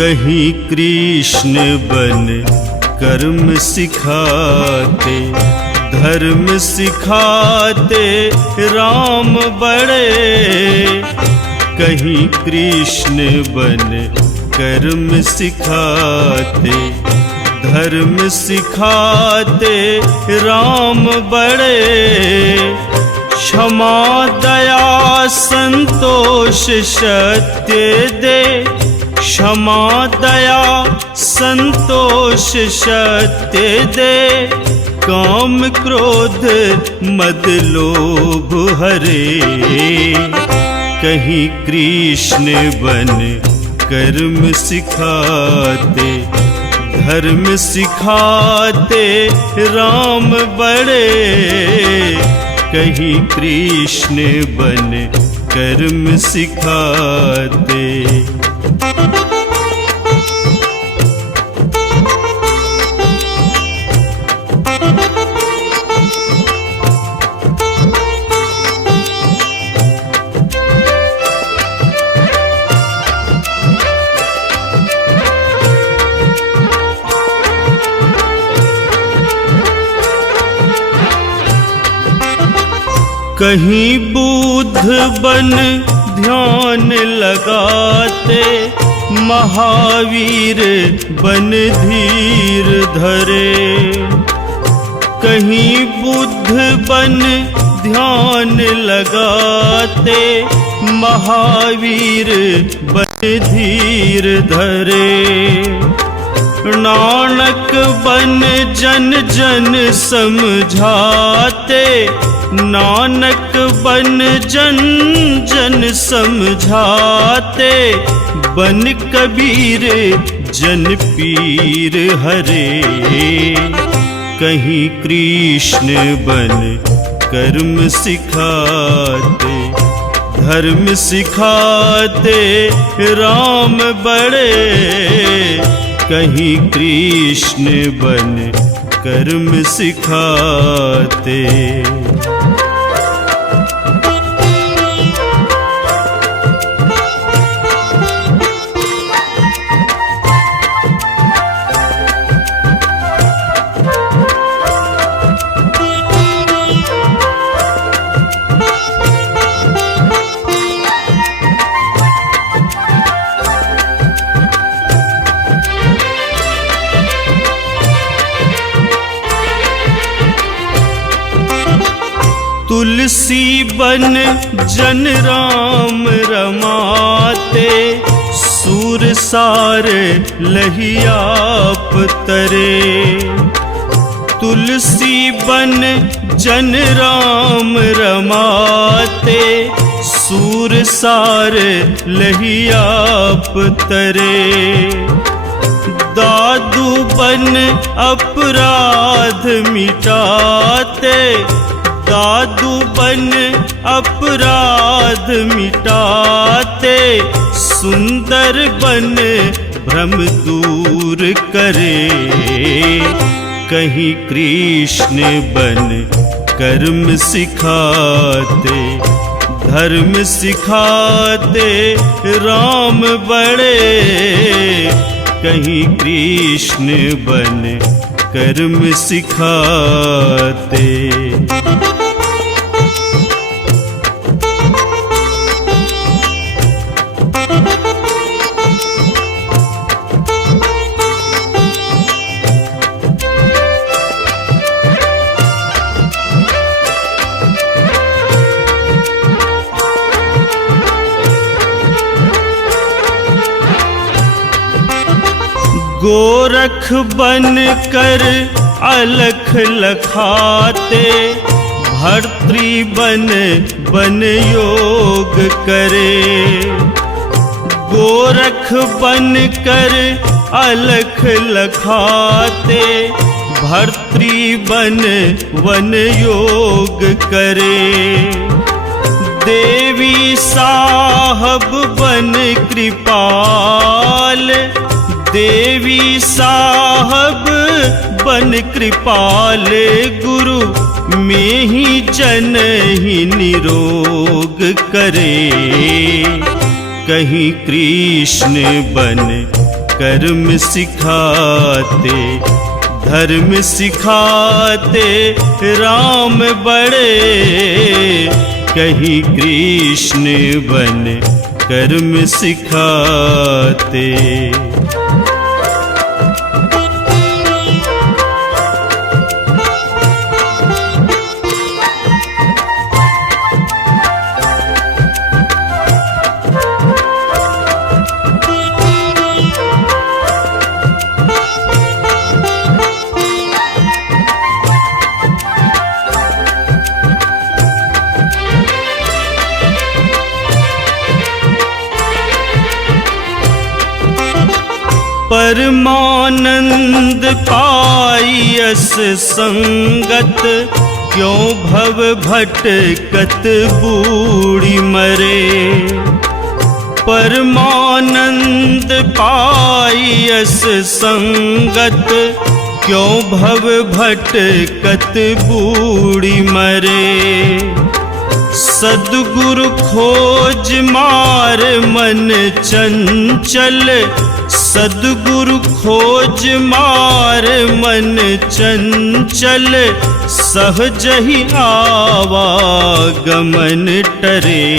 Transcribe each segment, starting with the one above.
कहीं कृष्ण बन कर्म सिखाते, धर्म सिखाते राम बड़े। कहीं कृष्ण बन कर्म सिखाते, धर्म सिखाते राम बड़े। क्षमा दया संतोष सत्य दे, क्षमा दया संतोष सत्य दे। काम क्रोध मद लोभ हरे, कहीं कृष्ण बन कर्म सिखाते, धर्म सिखाते राम बड़े। कहीं कृष्ण बन कर्म सिखाते। कहीं बुद्ध बन ध्यान लगाते, महावीर बन धीर धरे। कहीं बुद्ध बन ध्यान लगाते, महावीर बन धीर धरे। नानक बन जन जन समझाते, नानक बन जन जन समझाते। बन कबीर जन पीर हरे, कहीं कृष्ण बन कर्म सिखाते, धर्म सिखाते राम बड़े। कहीं कृष्ण बन कर्म सिखाते। तुलसी बन जन राम रमाते, सूर सार लहियाप तरे। तुलसी बन जन राम रमाते, सूर सार लहियाप तरे। दादू बन अपराध मिटाते, दादू बन अपराध मिटाते। सुंदर बन भ्रम दूर करे, कहीं कृष्ण बन कर्म सिखाते, धर्म सिखाते राम बड़े। कहीं कृष्ण बन कर्म सिखाते। गोरख बन कर अलख लखाते, भर्तृ बन बन योग करे। गोरख बन कर अलख लखाते, भर्तृ बन वन योग करे। देवी साहब बन कृपाल, देवी साहब बन कृपाल। गुरु में ही जन ही निरोग करे, कहीं कृष्ण बन कर्म सिखाते, धर्म सिखाते राम बड़े, कहीं कृष्ण बन कर्म सिखाते। परमानंद पाई अस संगत, क्यों भव भटकत बूढ़ी मरे। परमानंद पाई अस संगत, क्यों भव भटकत बूढ़ी मरे। सद्गुरु खोज मार मन चंचल, सद्गुरु खोज मार मन चंचल, सहज ही आवागमन टरे।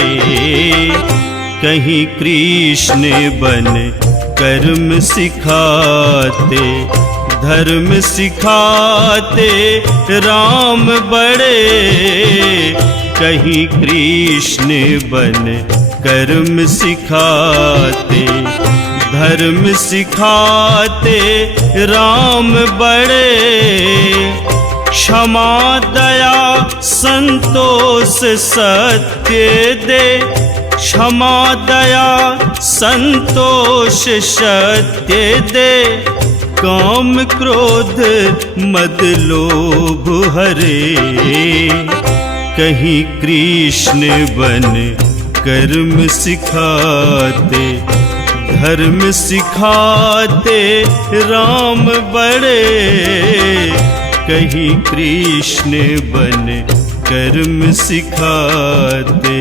कहीं कृष्ण बन कर्म सिखाते, धर्म सिखाते राम बड़े, कहीं कृष्ण बन कर्म सिखाते, धर्म सिखाते राम बड़े। क्षमा दया संतोष सत्य दे, क्षमा दया संतोष सत्य दे। काम क्रोध मद लोभ हरे, कहीं कृष्ण बन कर्म सिखाते, धर्म सिखाते राम बड़े, कहीं कृष्ण बन कर्म सिखाते।